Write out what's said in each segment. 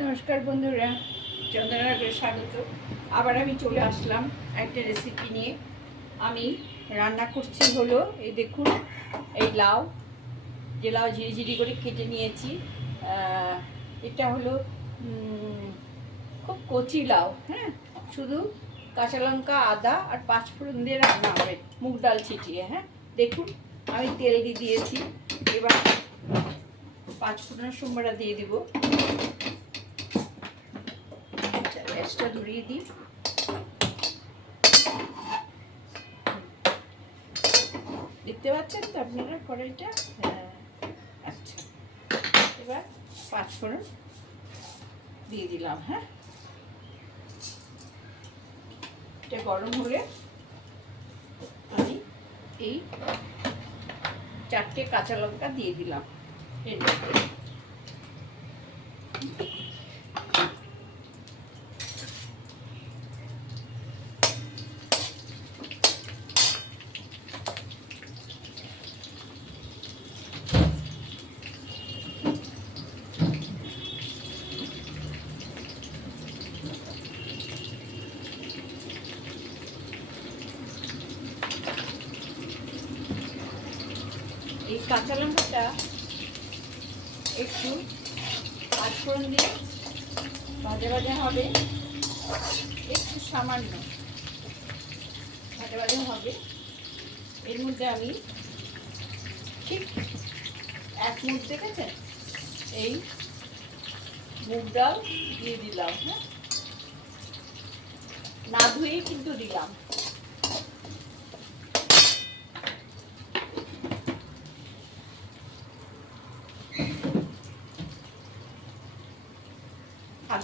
নমস্কার বন্ধুরা চন্দ্রনগরে স্বাগত। আবার আমি চলে আসলাম একটা রেসিপি নিয়ে। আমি রান্না করছি হলো, এই দেখুন, এই লাউ। যে লাউ ঝিরিঝিরি করে কেটে নিয়েছি এটা হলো খুব কচি লাউ হ্যাঁ? শুধু কাঁচা লঙ্কা, আদা আর পাঁচ ফোড়ন দিয়ে রান্না হবে, মুগ ডাল ছিটিয়ে হ্যাঁ? দেখুন, আমি তেল দিয়ে দিয়েছি। এবার পাঁচ ফোড়নের সোমবারা দিয়ে দিব আচ্ছা গ্যাসটা ধরিয়ে দিই। দেখতে পাচ্ছেন তো আপনারা কড়াইটা? হ্যাঁ। আচ্ছা। এবার পাঁচ ফোড়ন দিয়ে দিলাম হ্যাঁ। এটা গরম হলে আমি এই চারটে কাঁচা লঙ্কা দিয়ে দিলাম। এর মধ্যে এই কাঁচা লঙ্কাটা একটু পাঁচফোড়ন দিয়ে ভাজা ভাজা হবে। একটু সামান্য ভাজা ভাজা হবে। এর মধ্যে আমি ঠিক এক মুখ দেখেছেন? এই মুগ ডাল দিয়ে দিলাম হ্যাঁ? না ধুয়েই কিন্তু দিলাম।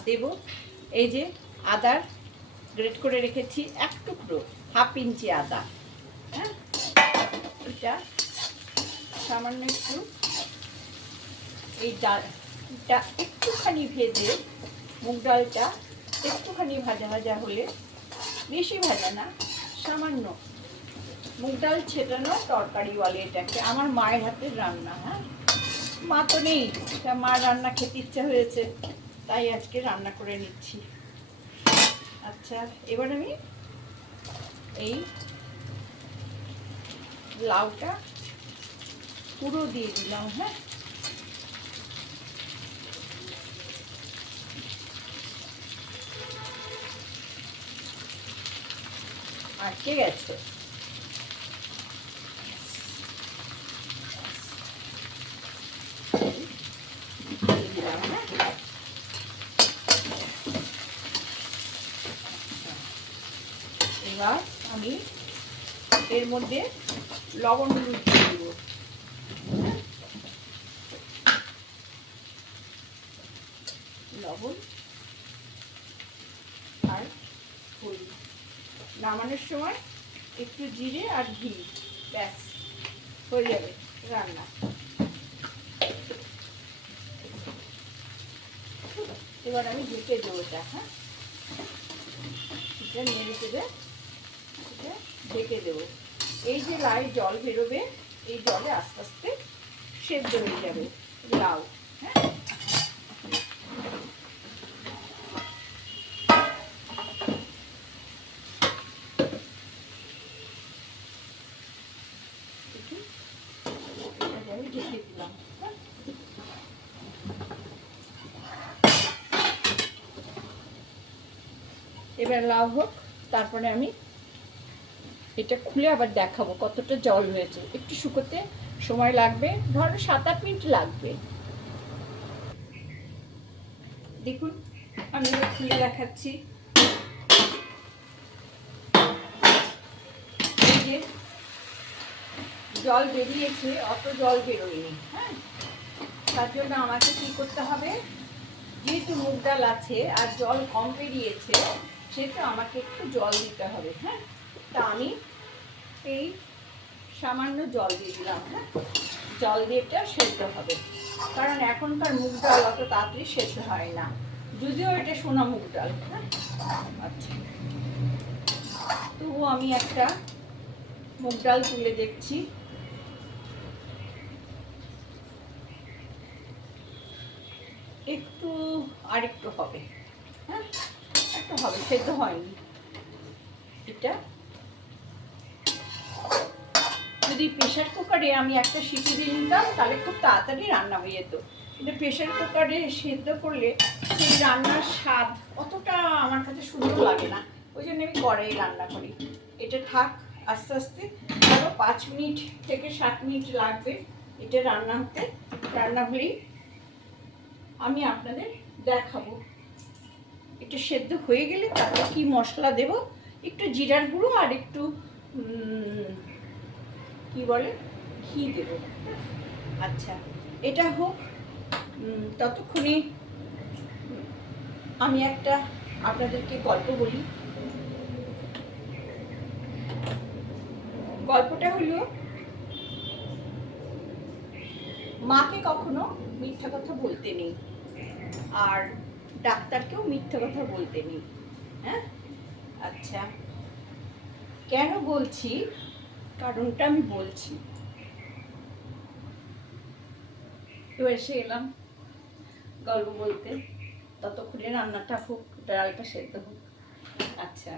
দেব। এই যে আদার গ্রেট করে রেখেছি এক টুকরো হাফ ইঞ্চি আদা। হ্যাঁ? এটা সামান্য একটু এই ডালটা একটুখানি ভেজে মুগ ডালটা একটুখানি ভাজা ভাজা হলে বেশি ভাজা না, সামান্য মুগ ডাল ছেটানো তরকারি বলে এটাকে। আমার মায়ের হাতের রান্না হ্যাঁ? মা তো নেই, তা মার রান্না খেতে ইচ্ছা হয়েছে। তাই আজকে রান্না করে নিচ্ছি। আচ্ছা এবার আমি এই লাউটা পুরো দিয়ে দিলাম হ্যাঁ? আটকে গেছে দিয়ে দিলাম হ্যাঁ এবার আমি এর মধ্যে লবণ হলুদ দিয়ে দেব। লবণ আর হলুদ। নামানোর সময় একটু জিরে আর ঘি। ব্যাস, হয়ে যাবে রান্না। এবার আমি ঢেকে দেবো এটা হ্যাঁ? এটা নেড়ে চেড়ে ঢেকে দেবো। এই যে লাই জল বেরোবে, এই জলে আস্তে আস্তে সেদ্ধ হয়ে যাবে। লাউ হ্যাঁ? এবার লাউ হোক, তারপরে আমি এটা খুলে আবার দেখাবো কতটা জল হয়েছে। একটু শুকোতে সময় লাগবে। ধরো সাত আট মিনিট লাগবে। দেখুন, আমি খুলে দেখাচ্ছি। জল বেরিয়েছে, অত জল বেরোয়নি হ্যাঁ? তার জন্য আমাকে কি করতে হবে? যেহেতু মুগ ডাল আছে আর জল কম বেরিয়েছে, সেহেতু আমাকে একটু জল দিতে হবে হ্যাঁ? তা আমি এই সামান্য জল দিয়ে দিলাম হ্যাঁ? জল দিয়ে এটা সেদ্ধ হবে। কারণ এখনকার মুগ ডাল অত তাড়াতাড়ি সেদ্ধ হয় না। যদিও এটা সোনা মুগ ডাল হ্যাঁ? আচ্ছা। তবু আমি একটা মুগ ডাল তুলে দেখছি। একটু আর একটু হবে হ্যাঁ? একটু হবে, সেদ্ধ হয়নি। এটা যদি প্রেশার কুকারে আমি একটা সিটি দিয়ে নিতাম, তাহলে খুব তাড়াতাড়ি রান্না হয়ে যেত। কিন্তু প্রেশার কুকারে সেদ্ধ করলে সেই রান্নার স্বাদ অতটা আমার কাছে সুন্দর লাগে না। ওই জন্য আমি কড়াই রান্না করি। এটা থাক, আস্তে আস্তে। আরও পাঁচ মিনিট থেকে সাত মিনিট লাগবে এটা রান্না হতে। রান্না হলেই আমি আপনাদের দেখাবো। একটু সেদ্ধ হয়ে গেলে তারপর কি মশলা দেব? একটু জিরার গুঁড়ো আর একটু কি বলে? ঘি দেব। আচ্ছা। এটা হোক ততক্ষণে আমি একটা আপনাদেরকে গল্প বলি। গল্পটা হলো মাকে কখনো মিথ্যা কথা বলতে নেই আর ডাক্তারকেও মিথ্যা কথা বলতে নেই। হ্যাঁ? আচ্ছা। কেন বলছি? কারণটা আমি বলছি। তো এসে এলাম গল্প বলতে। ততক্ষণে রান্নাটা হোক, ডালটা সেদ্ধ হোক। আচ্ছা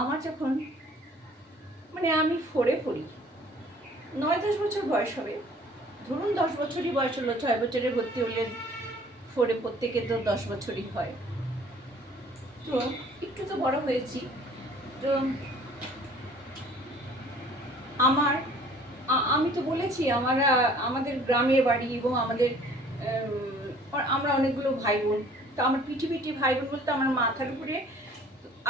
আমার যখন মানে আমি ফোরে পড়ি। নয় দশ বছর বয়স হবে। ধরুন দশ বছরই বয়স হলো, ছয় বছরে ভর্তি হলে ফোরে প্রত্যেকে তো দশ বছরই হয়। তো একটু তো বড় হয়েছি। তো আমার আমি তো বলেছি, আমার আমাদের গ্রামের বাড়ি এবং আমাদের আমরা অনেকগুলো ভাই বোন তো আমার পিঠি পিঠি ভাই বোন বলতে আমার মাথার উপরে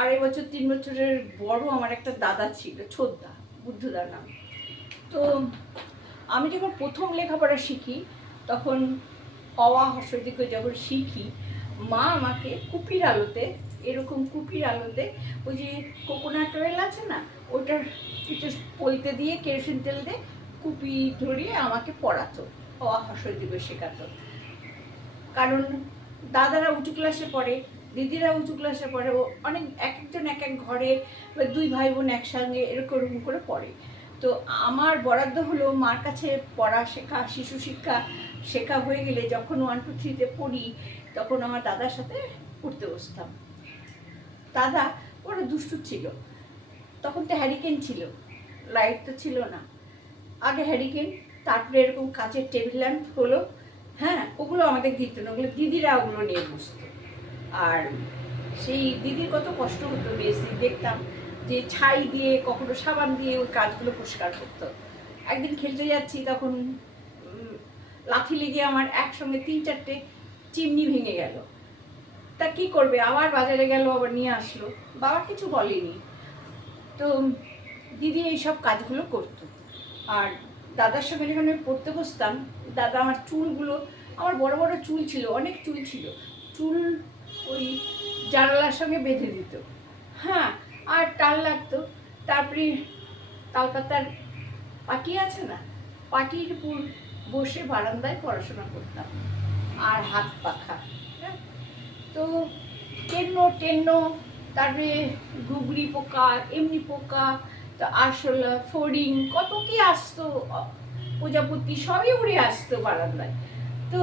আড়াই বছর, তিন বছরের বড় আমার একটা দাদা ছিল, ছোদ্দা, বুদ্ধদার নাম। তো আমি যখন প্রথম লেখাপড়া শিখি, তখন অওয়া হর্ষদিকে যখন শিখি, মা আমাকে কুপির আলোতে, এরকম কুপির আলোতে, ওই যে কোকোনাট অয়েল আছে না ওটার কিছু পলতে দিয়ে, কেরোসিন তেল দিয়ে কুপি ধরিয়ে আমাকে পড়াতো। অওয়া হর্ষদিকে শেখাতো। কারণ দাদারা উঁচু ক্লাসে পড়ে, দিদিরা উঁচু ক্লাসে পড়ে, ও অনেক এক একজন এক এক ঘরে দুই ভাই বোন একসঙ্গে এরকম এরকম করে পড়ে। তো আমার বরাদ্দ হলো মার কাছে পড়া শেখা, শিশু শিক্ষা শেখা হয়ে গেলে যখন ওয়ান টু থ্রিতে পড়ি, তখন আমার দাদার সাথে পড়তে বসতাম। দাদা ওরা দুষ্টু ছিল। তখন তো হ্যারিকেন ছিল। লাইট তো ছিল না। আগে হ্যারিকেন তারপরে এরকম কাঁচের টেবিল ল্যাম্প হলো। হ্যাঁ ওগুলো আমাদের দিত না। ওগুলো দিদিরা ওগুলো নিয়ে বসতো। আর সেই দিদির কত কষ্ট হতো বেশি দেখতাম যে ছাই দিয়ে, কখনো সাবান দিয়ে ওই কাজগুলো পরিষ্কার করতো। একদিন খেলতে যাচ্ছি, তখন লাথি লেগে আমার একসঙ্গে তিন চারটে চিমনি ভেঙে গেল। তা কি করবে? আবার বাজারে গেল, আবার নিয়ে আসলো। বাবা কিছু বলেনি। তো দিদি এই সব কাজগুলো করতো। আর দাদার সঙ্গে যখন আমি পড়তে বসতাম, দাদা আমার চুলগুলো, আমার বড় বড় চুল ছিল, অনেক চুল ছিল, চুল ওই জানালার সঙ্গে বেঁধে দিত। হ্যাঁ আর টাল লাগতো। তারপরে তালপাতার পাটি আছে না? পাটির উপর বসে বারান্দায় পড়াশোনা করতাম। আর হাত পাখা হ্যাঁ? তো টেন্ন টেন্ন তারপরে ঘুগড়ি পোকা, এমনি পোকা, তো আরশোলা, ফড়িং, কত কি আসতো প্রজাপতি, সবই উড়ে আসতো বারান্দায়। তো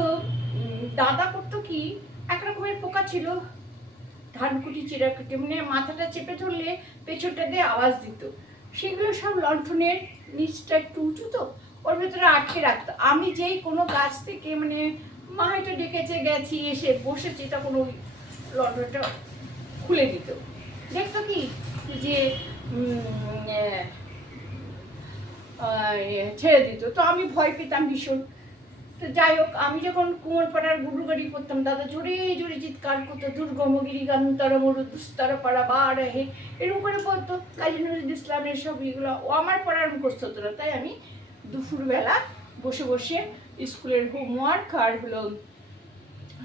দাদা করতো কি, এক রকমের পোকা ছিল, ধানকুটি, চিরাকুটি মানে মাথাটা চেপে ধরলে পেছনটা দিয়ে আওয়াজ দিত। সেগুলো সব লণ্ঠনের নিচটা একটু উঁচু তো, ওর ভেতরে আটকে রাখতো। আমি যেই কোনো গাছ থেকে মানে মা হয়তো ডেকেছে, গেছি, এসে বসেছি, তখন ওই লণ্ঠনটা খুলে দিত। দেখতো কি, যে ছেড়ে দিত। তো আমি ভয় পেতাম ভীষণ। তো যাই হোক, আমি যখন কুমোরপাড়ার গুরু গাড়ি পড়তাম দাদা জোরে জোরে চিৎকার করতো, দুর্গমগিরি গান্তর মরু দুস্তর পাড়া বার হে। এরকম করে পড়তো কাজী নজরুল ইসলামের সব এগুলো। ও আমার পড়ার মুখস্থ হতো না। তাই আমি দুপুরবেলা বসে বসে স্কুলের হোমওয়ার্ক আর হলো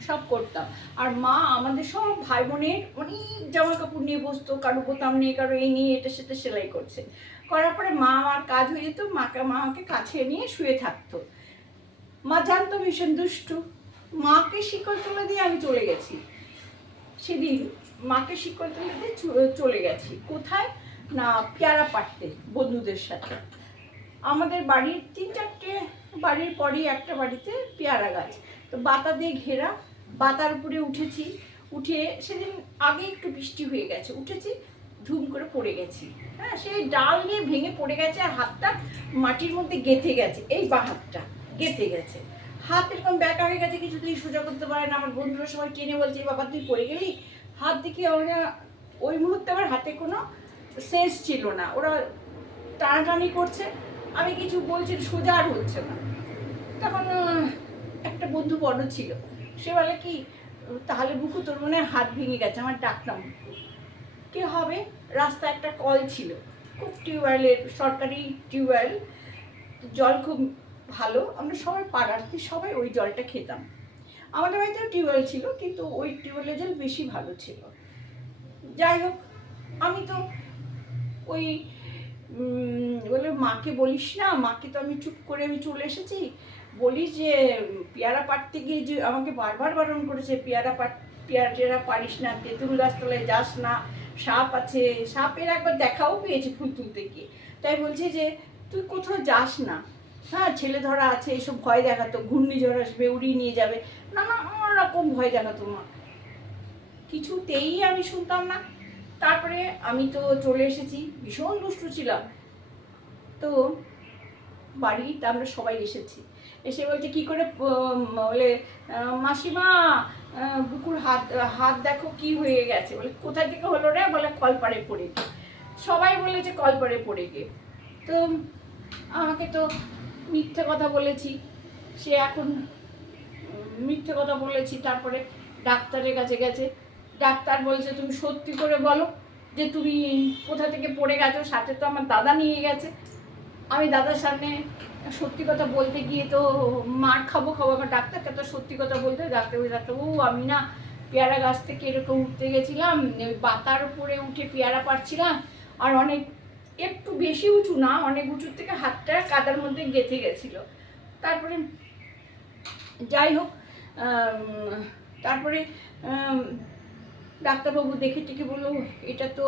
সব করতাম। আর মা আমাদের সব ভাই বোনের অনেক জামা কাপড় নিয়ে বসতো, কারও বোতাম নিয়ে, কারও এই নিয়ে, এটা সেটা সেলাই করছে। করার পরে মা আমার কাজ হয়ে যেত, মাকে মাকে কাছে নিয়ে শুয়ে থাকতো। মা জানতো ভীষণ দুষ্টু। মাকে শিকল তুলে দিয়ে আমি চলে গেছি। সেদিন মাকে শিকল তুলে দিয়ে চলে গেছি। কোথায়? না, পেয়ারা পাড়তে, বন্ধুদের সাথে। আমাদের বাড়ির তিন চারটে বাড়ির পরই একটা বাড়িতে পেয়ারা গাছ। তো বাতা দিয়ে ঘেরা, বাতার উপরে উঠেছি, উঠে সেদিন আগে একটু বৃষ্টি হয়ে গেছে, উঠেছি, ধুম করে পড়ে গেছি। হ্যাঁ সেই ডাল নিয়ে ভেঙে পড়ে গেছে আর হাতটা মাটির মধ্যে গেঁথে গেছে, এই বা হাতটা গেঁথে গেছে। হাত এরকম ব্যাকা হয়ে গেছে, কিছুতেই সোজা করতে পারে না, আমার বন্ধুরা সবাই টেনে বলছে বাবা, তুই পড়ে গেলি? হাত দেখে ওরা ওই মুহূর্তে আমার হাতে কোনো সেন্স ছিল না, ওরা টানাটানি করছে, আমি কিছু বলছি, সোজা আর হচ্ছে না। তখন একটা বন্ধু বড় ছিল। সে বলে কি, তাহলে বুকু তোর মনে হাত ভেঙে গেছে, আমার ডাকলাম কি হবে? রাস্তায় একটা কল ছিল। খুব টিউবওয়েলের সরকারি টিউবওয়েল। জল খুব ভালো, আমরা সবাই পাড়ার্থী সবাই ওই জলটা খেতাম। আমাদের বাড়িতেও টিউবওয়েল ছিল, কিন্তু ওই টিউবওয়েলের জল বেশি ভালো ছিল। যাই হোক, আমি তো ওই বলে মাকে বলিস না, মাকে তো আমি চুপ করে আমি চলে এসেছি। বলিস যে, পেয়ারা পাড়তে গিয়ে যে আমাকে বারবার বারণ করেছে, পেয়ারা পাট পেয়ারা টেয়ারা পারিস না, তেঁতুল গাছতলায় যাস না, সাপ আছে। সাপের একবার দেখাও পেয়েছি ফুল তুলতে গিয়ে। তাই বলছে যে, তুই কোথাও যাস না। হ্যাঁ ছেলে ধরা আছে, এসব ভয় দেখাতো ঘূর্ণিঝড় আসবে, উড়িয়ে নিয়ে যাবে। নানা রকম ভয় দেখাতো মা। কিছুতেই আমি শুনতাম না। তারপরে আমি তো চলে এসেছি, ভীষণ দুষ্টু ছিলাম। তো বাড়িতে আমরা সবাই এসেছি। এসে বলছে, কি করে বলে মাসিমা বুকুর হাত হাত দেখো কি হয়ে গেছে। বলে কোথায় থেকে হলো রে? বলে, কলপাড়ে পড়ে গিয়ে। সবাই বলেছে কলপাড়ে পড়ে গিয়ে। তো আমাকে তো মিথ্যে কথা বলেছি। সে এখন মিথ্যে কথা বলেছি। তারপরে ডাক্তারের কাছে গেছে। ডাক্তার বলছে, তুমি সত্যি করে বলো যে, তুমি কোথা থেকে পড়ে গেছো? সাথে তো আমার দাদা নিয়ে গেছে। আমি দাদার সামনে সত্যি কথা বলতে গিয়ে তো মার খাব খাব আমার ডাক্তারকে তো সত্যি কথা বলতে। ডাক্তার বলছে ডাক্তার ও আমি না পেয়ারা গাছ থেকে এরকম উঠতে গেছিলাম বাতার উপরে উঠে পেয়ারা পাড়ছিলাম, আর অনেক, একটু বেশি উঁচু না, অনেক উঁচুর থেকে হাতটা কাদার মধ্যে গেঁথে গেছিল তারপরে যাই হোক তারপরে ডাক্তারবাবু দেখে টেকে বলল, এটা তো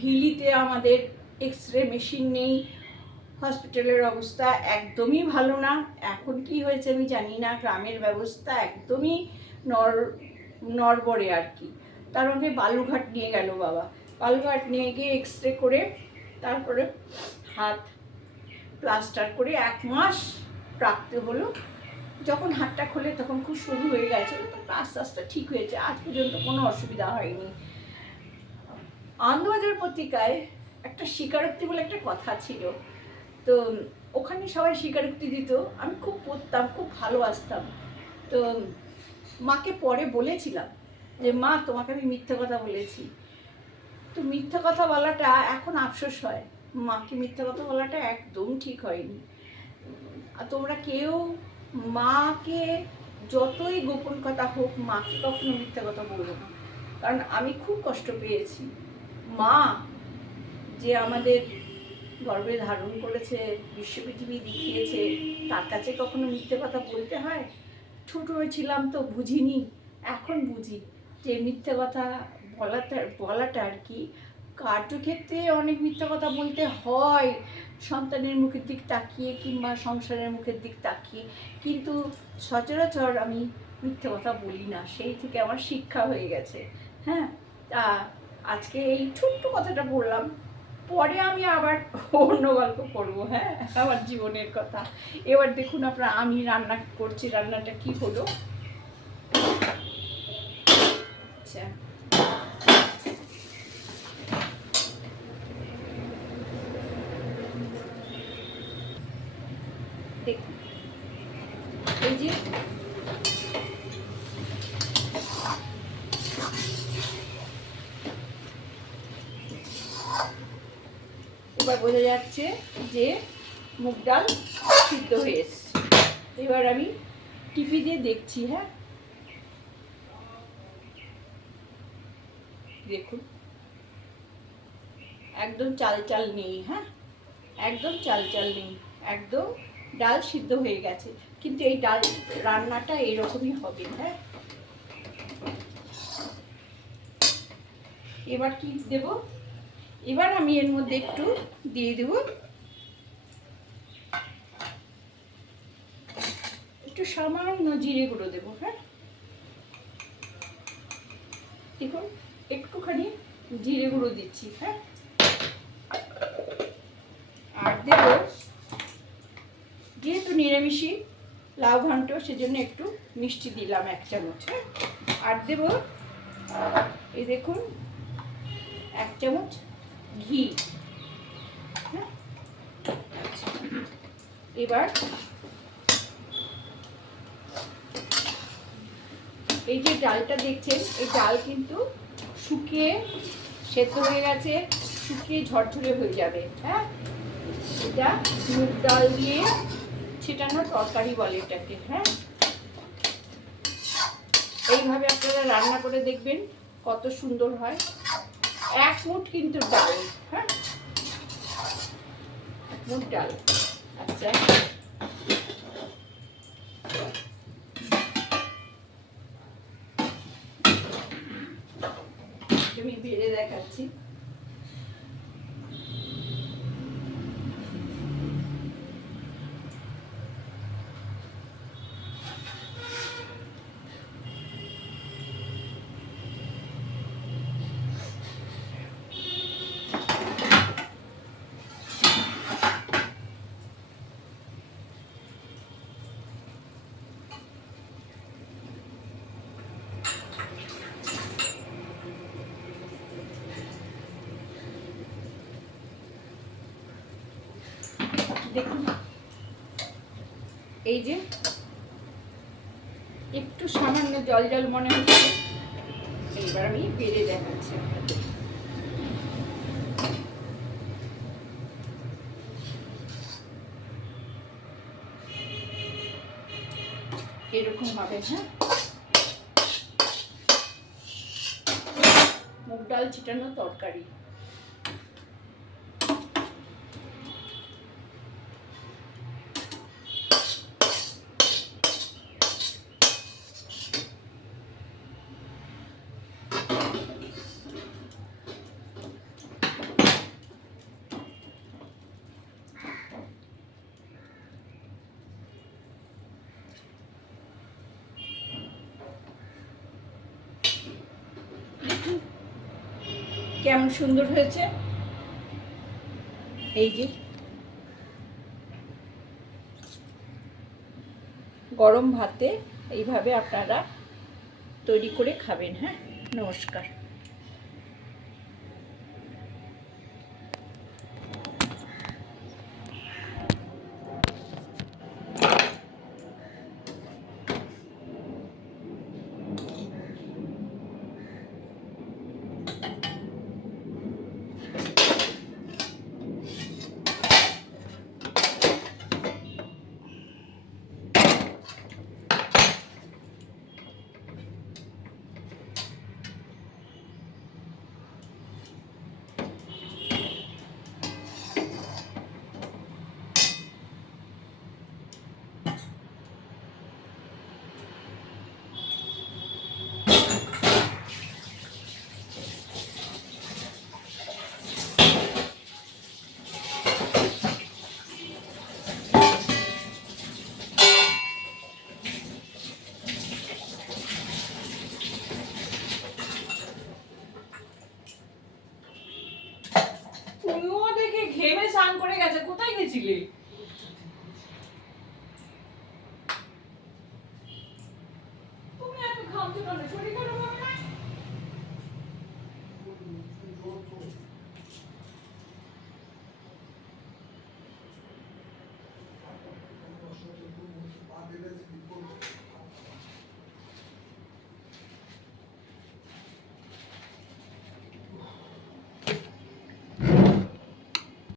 হিলিতে আমাদের এক্স রে মেশিন নেই হসপিটালের অবস্থা একদমই ভালো না। এখন কি হয়েছে আমি জানি না। গ্রামের ব্যবস্থা একদমই নর নরবরে আর কি। তার মধ্যে বালুঘাট নিয়ে গেল বাবা। বালুঘাট নিয়ে গিয়ে এক্স রে করে তারপরে হাত প্লাস্টার করে এক মাস রাখতে হলো। যখন হাতটা খোলে তখন খুব শুরু হয়ে গেছে। তারপর আস্তে আস্তে ঠিক হয়েছে। আজ পর্যন্ত কোনো অসুবিধা হয়নি। আনন্দবাজার পত্রিকায় একটা স্বীকারোক্তি বলে একটা কথা ছিল। তো ওখানে সবাই স্বীকারোক্তি দিত। আমি খুব পড়তাম, খুব ভালোবাসতাম। তো মাকে পরে বলেছিলাম যে, মা, তোমাকে আমি মিথ্যে কথা বলেছি। তো মিথ্যে কথা বলাটা এখন আফসোস হয়। মাকে মিথ্যা কথা বলাটা একদম ঠিক হয়নি। আর তোমরা কেউ মাকে যতই গোপন কথা হোক, মাকে কখনো মিথ্যে কথা বলব না। কারণ আমি খুব কষ্ট পেয়েছি। মা, যে আমাদের গর্বে ধারণ করেছে বিশ্ব পৃথিবী দেখিয়েছে, তার কাছে কখনো মিথ্যে কথা বলতে হয়? ছোট হয়েছিলাম তো বুঝিনি, এখন বুঝি। যে মিথ্যে কথা বলাটা বলাটা আর কি। কার্য ক্ষেত্রে অনেক মিথ্যে কথা বলতে হয়, সন্তানের মুখের দিক তাকিয়ে কিংবা সংসারের মুখের দিক তাকিয়ে। কিন্তু সচরাচর আমি মিথ্যে কথা বলি না, সেই থেকে আমার শিক্ষা হয়ে গেছে। হ্যাঁ তা আজকে এই ছোট্ট কথাটা বললাম। পরে আমি আবার অন্য গল্প করব হ্যাঁ? আমার জীবনের কথা। এবার দেখুন আপনারা, আমি রান্না করছি, রান্নাটা কি হলো? আচ্ছা দেখুন এই যে এবার বোঝা যাচ্ছে যে মুগ ডাল সিদ্ধ হয়ে এসছে। এবার আমি টিপি দিয়ে দেখছি হ্যাঁ? দেখুন। একদম চাল চাল নেই হ্যাঁ? একদম চাল চাল নেই, একদম ডাল সিদ্ধ হয়ে গেছে। কিন্তু এই ডাল রান্নাটা এরকমই হবে হ্যাঁ? এবার কি দেব? এবার আমি এর মধ্যে একটু দিয়ে দেব। একটু সামান্য জিরে গুঁড়ো দেবো হ্যাঁ? দেখুন, একটুখানি জিরে গুঁড়ো দিচ্ছি হ্যাঁ? আর দেব যেহেতু নিরামিষই, লাউ ঘন্ট, সেজন্য একটু মিষ্টি দিলাম এক চামচ হ্যাঁ? আর দেব, এই দেখুন, এক চামচ ঘি। এবার এই যে ডালটা দেখছেন, এই ডাল কিন্তু শুকিয়ে সেদ্ধ হয়ে গেছে, শুকিয়ে ঝরঝরে হয়ে যাবে হ্যাঁ? এটা মুগ ডাল দিয়ে ছিটানো তরকারি বলে এটাকে হ্যাঁ? এইভাবে আপনারা রান্না করে দেখবেন কত সুন্দর হয়। এক মুঠ কিন্তু ডাল হ্যাঁ? মুঠ ডাল। আচ্ছা। আমি বেড়ে দেখাচ্ছি। এই যে, একটু সামান্য জল জল মনে হচ্ছে। এইবার আমি বেড়ে দেখাচ্ছি এরকম হবে হ্যাঁ? মুগ ডাল ছিটানো তরকারি। কেমন সুন্দর হয়েছে? এই যে। গরম ভাতে এইভাবে আপনারা তৈরি করে খাবেন হ্যাঁ? নমস্কার তুমিও দেখে ঘেমে স্নান করে গেছে কোথায় গেছিলে?